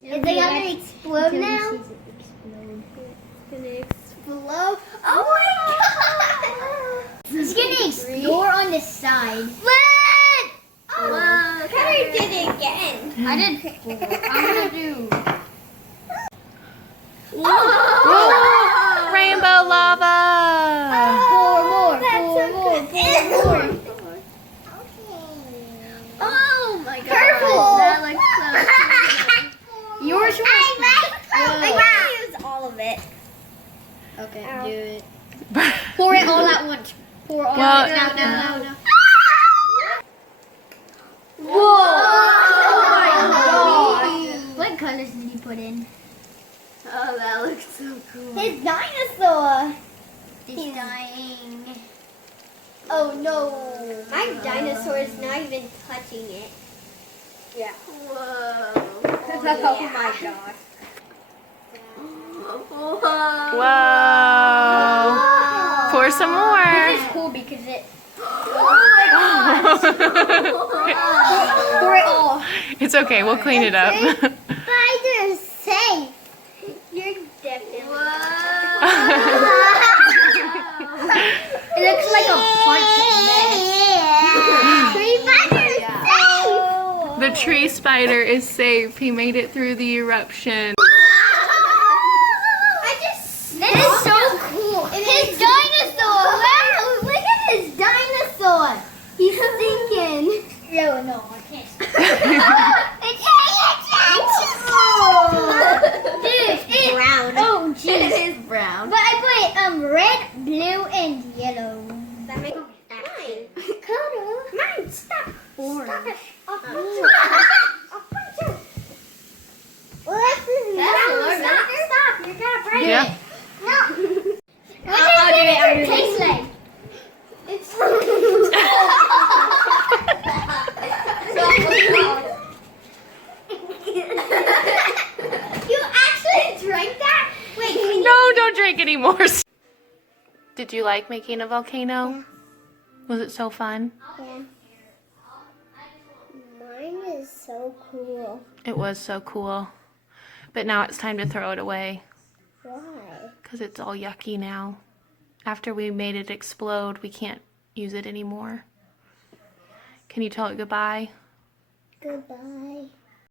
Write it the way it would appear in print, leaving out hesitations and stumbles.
Is it gonna explode now? It's gonna explode. Oh my god! It's gonna explode on the side. What? Oh, Carter did it again. I did 4. I'm gonna do. Rainbow lava! Four more. Oh my god. Purple. That looks so cute. Yours was. I'm gonna use all of it. Okay, Ow. do it. Pour it all at once. Pour all Well- at once. No. Whoa! Oh my God. What colors did you put in? Oh, that looks so cool. His dinosaur. He's dying. Oh no. My dinosaur is not even touching it. Yeah. Whoa. Oh my gosh. Whoa. Whoa! Pour some more. This is cool because it. Oh my gosh. Pour it all. It's okay, we'll clean it up. Spider's safe. You're definitely. It looks like a punch mess. The tree spider is safe. He made it through the eruption. This is so cool. His dinosaur. Wow, look at his dinosaur. He's thinking. No, I can't. Dude, it's Brown. Oh, It jeez. is brown. But I put red, blue, and yellow. That makes mine. Color. Mine. Stop. Orange. Stop it. I'll punch Ooh. you. I'll punch you. Well, that's Stop. You're gonna break Yeah. it. No. What I'll does do it, I'll do it it. taste like? It's You actually drank that? Wait, can you? No, don't drink anymore. Did you like making a volcano? Was it so fun? Yeah. Mine is so cool. It was so cool. But now it's time to throw it away Why? because it's all yucky now. After we made it explode, we can't use it anymore. Can you tell it goodbye? Goodbye.